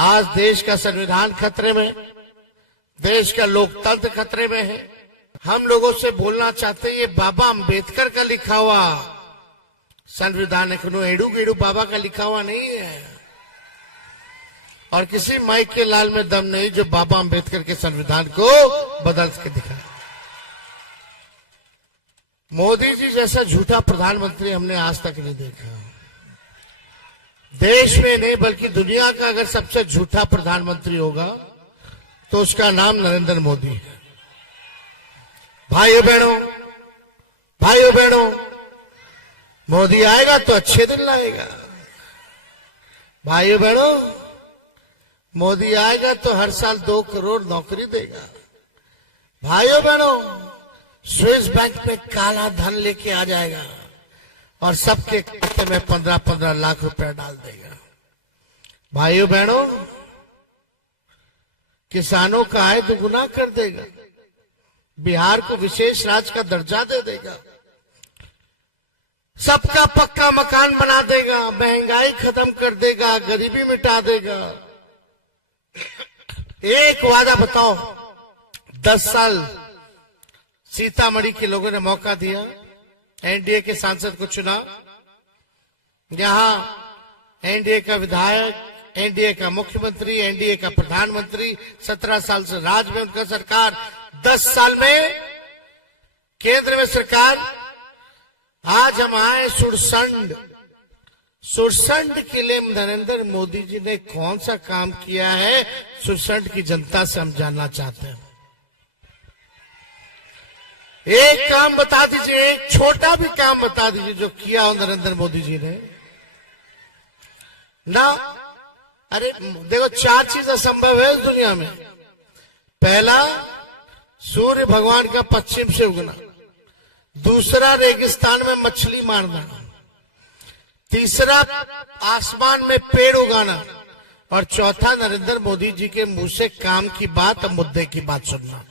आज देश का संविधान खतरे में, देश का लोकतंत्र खतरे में है। हम लोगों से बोलना चाहते हैं, ये बाबा अंबेडकर का लिखा हुआ संविधान है, एडू गेडू बाबा का लिखा हुआ नहीं है। और किसी माइक के लाल में दम नहीं जो बाबा अंबेडकर के संविधान को बदल के दिखाए। मोदी जी जैसा झूठा प्रधानमंत्री हमने आज तक नहीं देखा, देश में नहीं बल्कि दुनिया का। अगर सबसे झूठा प्रधानमंत्री होगा तो उसका नाम नरेंद्र मोदी है। भाइयों बहनों, मोदी आएगा तो अच्छे दिन लाएगा। भाइयों बहनों, मोदी आएगा तो हर साल 2 करोड़ नौकरी देगा। भाइयों बहनों, स्विस बैंक में काला धन लेके आ जाएगा और सबके खाते में 15-15 लाख रुपए डाल देगा। भाइयों बहनों, किसानों का आय दुगुना कर देगा, बिहार को विशेष राज्य का दर्जा दे देगा, सबका पक्का मकान बना देगा, महंगाई खत्म कर देगा, गरीबी मिटा देगा। एक वादा बताओ, 10 साल सीतामढ़ी के लोगों ने मौका दिया, एनडीए के सांसद को चुना, यहां एनडीए का विधायक, एनडीए का मुख्यमंत्री, एनडीए का प्रधानमंत्री, 17 साल से राज में उनका सरकार, 10 साल में केंद्र में सरकार। आज हम आए सुरसंड के लिए नरेंद्र मोदी जी ने कौन सा काम किया है, सुरसंड की जनता से हम जानना चाहते हैं। एक काम बता दीजिए, एक छोटा भी काम बता दीजिए जो किया हो नरेंद्र मोदी जी ने ना। अरे देखो, 4 चीज असंभव है इस दुनिया में। पहला, सूर्य भगवान का पश्चिम से उगना। दूसरा, रेगिस्तान में मछली मारना। तीसरा, आसमान में पेड़ उगाना। और चौथा, नरेंद्र मोदी जी के मुंह से काम की बात और मुद्दे की बात सुनना।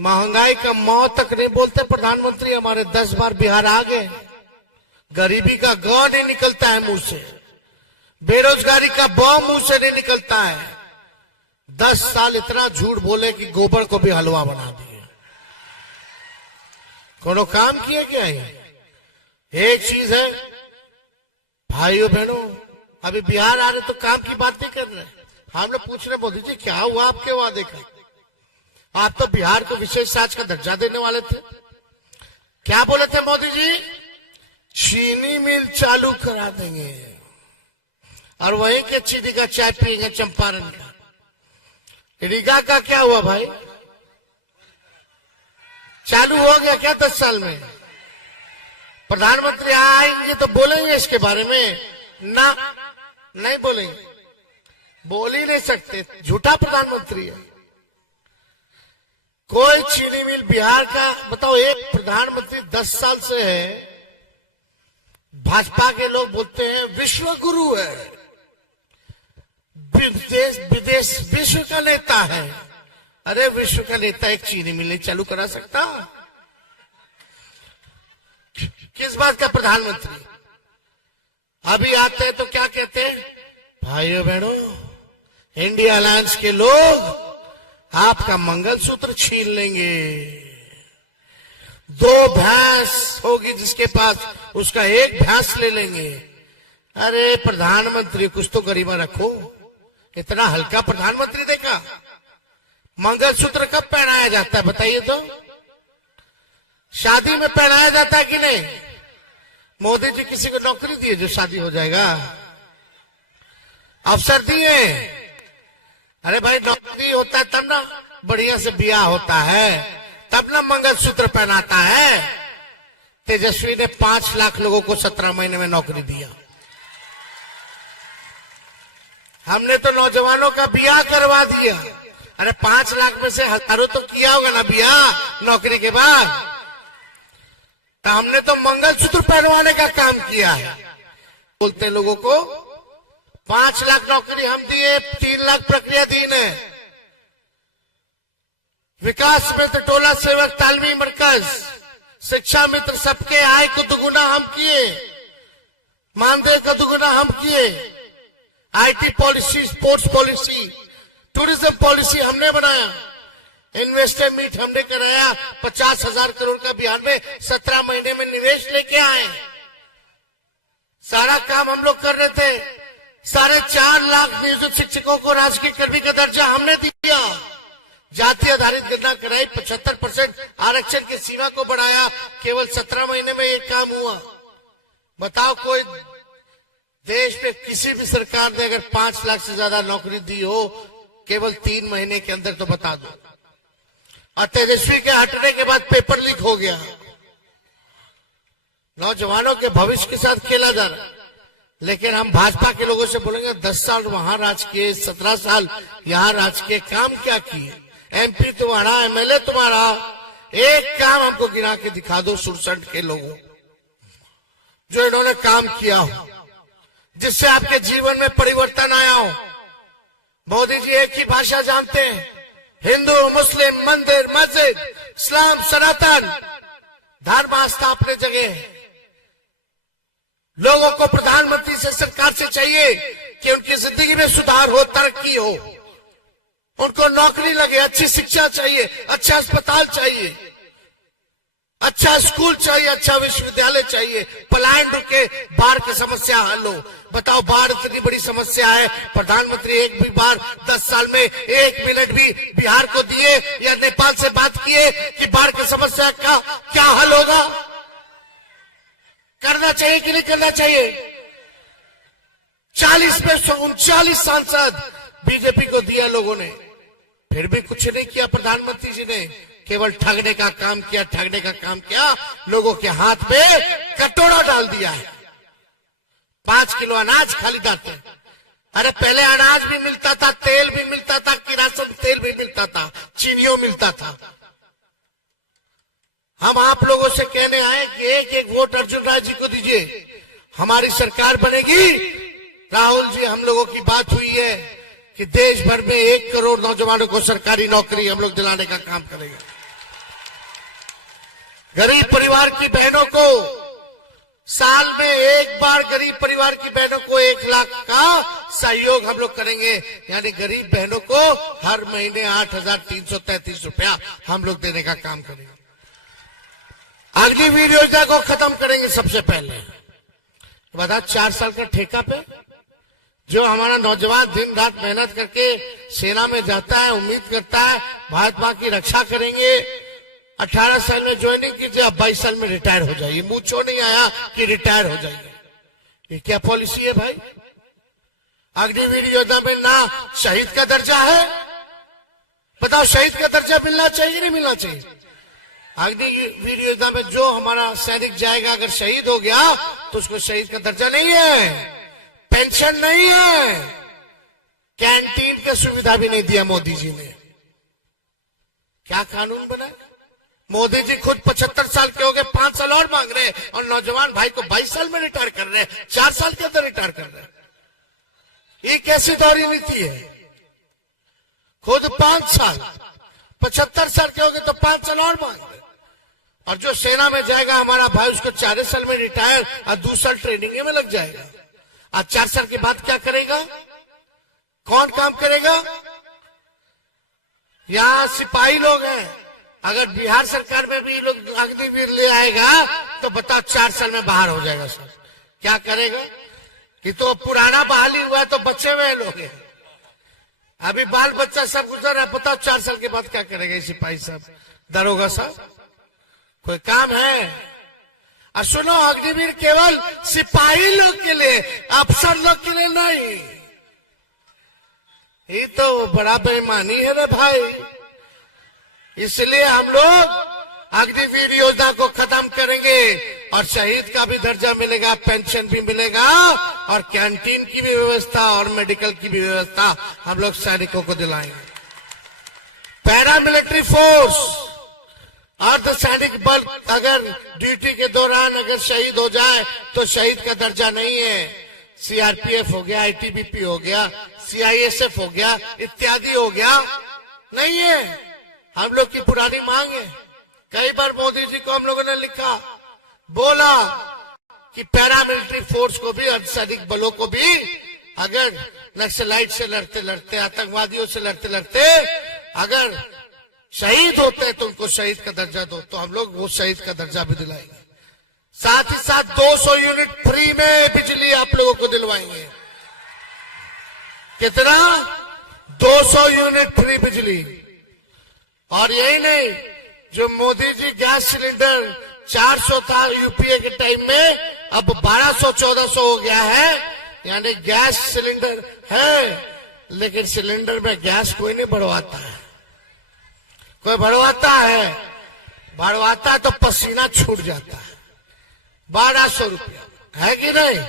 महंगाई का मौत तक नहीं बोलते प्रधानमंत्री हमारे, 10 बार बिहार आ गए। गरीबी का ग नहीं निकलता है मुंह से, बेरोजगारी का ब मुंह से नहीं निकलता है। 10 साल इतना झूठ बोले कि गोबर को भी हलवा बना दिए। कोनो काम किए क्या है? एक चीज है भाइयों बहनों, अभी बिहार आ रहे तो काम की बात नहीं कर रहे। हम लोग पूछ रहे मोदी जी क्या हुआ आपके वादे का? आप तो बिहार को विशेष राज्य का दर्जा देने वाले थे। क्या बोले थे मोदी जी? चीनी मिल चालू करा देंगे और वहीं के चीनी का चाय पिएंगे, चंपारण का। रीगा का क्या हुआ भाई? चालू हो गया क्या 10 साल में? प्रधानमंत्री आएंगे तो बोलेंगे इसके बारे में ना? नहीं बोलेंगे, बोल ही नहीं सकते, झूठा प्रधानमंत्री है। कोई चीनी मिल बिहार का बताओ, एक प्रधानमंत्री 10 साल से है। भाजपा के लोग बोलते हैं विश्व गुरु है, विदेश विदेश विश्व का नेता है। अरे विश्व का नेता एक चीनी मिल नहीं चालू करा सकता? किस बात का प्रधानमंत्री? अभी आते हैं तो क्या कहते हैं? भाइयों बहनों, इंडिया अलायंस के लोग आपका मंगलसूत्र छीन लेंगे। 2 भैंस होगी जिसके पास, उसका 1 भैंस ले लेंगे। अरे प्रधानमंत्री कुछ तो गरिमा रखो, इतना हल्का प्रधानमंत्री देखा? मंगलसूत्र कब पहनाया जाता है बताइए तो? शादी में पहनाया जाता है कि नहीं? मोदी जी किसी को नौकरी दिए जो शादी हो जाएगा? अवसर दिए? अरे भाई नौकरी होता है तब ना बढ़िया से ब्याह होता है, तब ना मंगलसूत्र पहनाता है। तेजस्वी ने 5 लाख लोगों को 17 महीने में नौकरी दिया। हमने तो नौजवानों का ब्याह करवा दिया। अरे 5 लाख में से हजारों तो किया होगा ना ब्याह नौकरी के बाद। तो हमने तो मंगलसूत्र पहनवाने का काम किया है। बोलते लोगों को 5 लाख नौकरी हम दिए, 3 लाख प्रक्रियाधीन है। विकास मित्र, टोला सेवक, तालमी मरकज, शिक्षा मित्र, सबके आय को दुगुना हम किए, मानदेय का दुगुना हम किए। IT policy, sports policy, tourism policy हमने बनाया, इन्वेस्टर मीट हमने कराया, 50,000 करोड़ का बिहार में 17 महीने में निवेश लेके आए। सारा काम हम लोग कर रहे थे। 4.5 लाख नियोजित शिक्षकों को राजकीय कर्मी का दर्जा हमने दिया। जाति आधारित गणना कराई, 75% आरक्षण की सीमा को बढ़ाया। केवल 17 महीने में ये काम हुआ। बताओ, कोई देश में किसी भी सरकार ने अगर 5 लाख से ज्यादा नौकरी दी हो केवल 3 महीने के अंदर, तो बता दो। और तेजस्वी के हटने के बाद पेपर लीक हो गया। नौजवानों के भविष्य के साथ खेला जा रहा। लेकिन हम भाजपा के लोगों से बोलेंगे 10 साल वहां राज किए, 17 साल यहां राज किए, काम क्या किए? एमपी तुम्हारा, एमएलए तुम्हारा, एक काम हमको गिना के दिखा दो सुरसंड के लोगों जो इन्होंने काम किया हो, जिससे आपके जीवन में परिवर्तन आया हो। मोदी जी एक ही भाषा जानते हैं, हिंदू, मुस्लिम, मंदिर, मस्जिद, इस्लाम, सनातन, धर्म आस्था अपने जगह है। लोगों को प्रधानमंत्री से, सरकार से चाहिए कि उनकी जिंदगी में सुधार हो, तरक्की हो, उनको नौकरी लगे, अच्छी शिक्षा चाहिए, अच्छा अस्पताल चाहिए, अच्छा स्कूल चाहिए, अच्छा विश्वविद्यालय चाहिए, पलायन रुके, बाढ़ की समस्या हल हो। बताओ, बाढ़ इतनी बड़ी समस्या है, प्रधानमंत्री एक भी बार 10 साल में 1 मिनट भी बिहार को दिए या नेपाल से बात किए कि बाढ़ की समस्या का क्या हल होगा? करना चाहिए कि नहीं करना चाहिए? 40 में 39 सांसद बीजेपी को दिया लोगों ने, फिर भी कुछ नहीं किया प्रधानमंत्री जी ने। केवल ठगने का काम किया, ठगने का काम किया, लोगों के हाथ में कटोरा डाल दिया है। 5 किलो अनाज खाली डालते हैं। अरे पहले अनाज भी मिलता था, तेल भी मिलता था, किरासन तेल भी मिलता था, चीनियों मिलता था। हम आप लोगों से कहने आए कि एक एक वोट अर्जुन राय जी को दीजिए, हमारी सरकार बनेगी। राहुल जी, हम लोगों की बात हुई है कि देश भर में 1 करोड़ नौजवानों को सरकारी नौकरी हम लोग दिलाने का काम करेंगे। गरीब परिवार की बहनों को साल में एक बार, गरीब परिवार की बहनों को 1 लाख का सहयोग हम लोग करेंगे। यानी गरीब बहनों को हर महीने 8,333 रुपया हम लोग देने का काम करेंगे। अग्निवीर योजना को खत्म करेंगे सबसे पहले। बता, 4 साल का ठेका पे जो हमारा नौजवान दिन रात मेहनत करके सेना में जाता है, उम्मीद करता है भारत की रक्षा करेंगे। 18 साल में ज्वाइनिंग कीजिए, अब 22 साल में रिटायर हो जाइए। मुझको नहीं आया कि रिटायर हो जाइए। ये क्या पॉलिसी है भाई? अग्निवीर योजना में ना शहीद का दर्जा है। बताओ, शहीद का दर्जा मिलना चाहिए नहीं मिलना चाहिए? अग्निवीर योजना में जो हमारा सैनिक जाएगा, अगर शहीद हो गया तो उसको शहीद का दर्जा नहीं है, पेंशन नहीं है, कैंटीन की सुविधा भी नहीं दिया मोदी जी ने। क्या कानून बना? मोदी जी खुद 75 साल के हो गए, 5 साल और मांग रहे हैं, और नौजवान भाई को 22 साल में रिटायर कर रहे हैं, 4 साल के अंदर रिटायर कर रहे हैं। ये कैसी दौरी नीति है? खुद 5 साल, 75 साल के हो गए तो 5 साल और मांग रहे। और जो सेना में जाएगा हमारा भाई, उसको 4 साल में रिटायर और 2 साल ट्रेनिंग में लग जाएगा। आज 4 साल के बाद क्या करेगा? कौन काम करेगा? यहाँ सिपाही लोग हैं। अगर बिहार सरकार में भी लोग अग्निवीर ले आएगा तो बताओ 4 साल में बाहर हो जाएगा सर। क्या करेगा? कि तो पुराना बहाली हुआ है तो बच्चे हुए लोग हैं, अभी बाल बच्चा सब गुजर रहा है। बताओ 4 साल के बाद क्या करेगा सिपाही साहब, दरोगा साहब? कोई काम है? और सुनो, अग्निवीर केवल सिपाही लोग के लिए, अफसर लोग के लिए नहीं। ये तो बड़ा बेईमानी है रे भाई। इसलिए हम लोग अग्निवीर योजना को खत्म करेंगे और शहीद का भी दर्जा मिलेगा, पेंशन भी मिलेगा, और कैंटीन की भी व्यवस्था और मेडिकल की भी व्यवस्था हम लोग सैनिकों को दिलाएंगे। पैरामिलिट्री फोर्स, अर्धसैनिक बल अगर ड्यूटी के दौरान अगर शहीद हो जाए तो शहीद का दर्जा नहीं है। सीआरपीएफ हो गया, आईटीबीपी हो गया, सीआईएसएफ हो गया, इत्यादि हो गया, नहीं है। हम लोग की पुरानी मांग है। कई बार मोदी जी को हम लोगों ने लिखा, बोला कि पैरामिलिट्री फोर्स को भी, अर्धसैनिक बलों को भी अगर नक्सलाइट से लड़ते लड़ते, आतंकवादियों से लड़ते लड़ते अगर शहीद होते हैं तो उनको शहीद का दर्जा दो, तो हम लोग वो शहीद का दर्जा भी दिलाएंगे। साथ ही साथ 200 यूनिट फ्री में बिजली आप लोगों को दिलवाएंगे। कितना? 200 यूनिट फ्री बिजली। और यही नहीं, जो मोदी जी गैस सिलेंडर 400 था यूपीए के टाइम में, अब 1200-1400 हो गया है। यानी गैस सिलेंडर है, लेकिन सिलेंडर में गैस कोई नहीं बढ़वाता है। कोई बढ़वाता है? बढ़वाता तो पसीना छूट जाता है। 1200 रुपया है कि नहीं?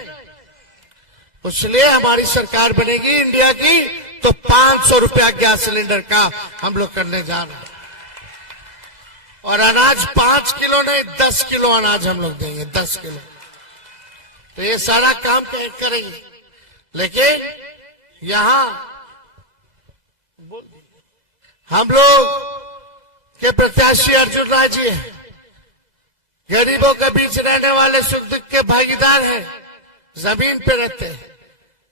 इसलिए हमारी सरकार बनेगी इंडिया की तो 500 रुपया गैस सिलेंडर का हम लोग करने जा रहे हैं। और अनाज 5 किलो नहीं 10 किलो अनाज हम लोग देंगे, 10 किलो। तो ये सारा काम करेंगे। लेकिन यहां हम लोग के प्रत्याशी अर्जुन राय जी हैं, गरीबों के बीच रहने वाले, सुख दुख के भागीदार हैं, जमीन पे रहते हैं।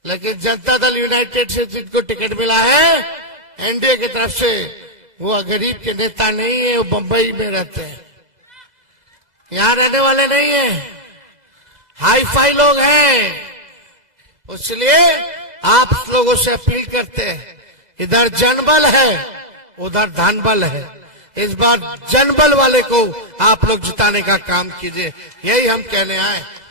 लेकिन जनता दल यूनाइटेड से जिनको टिकट मिला है एनडीए की तरफ से, वो गरीब के नेता नहीं है, वो बंबई में रहते हैं, यहां रहने वाले नहीं है, हाई फाई लोग हैं। इसलिए आप लोगों से अपील करते हैं, इधर जनबल है उधर धनबल है, इस बार जनबल वाले को आप लोग जिताने का काम कीजिए, यही हम कहने आए।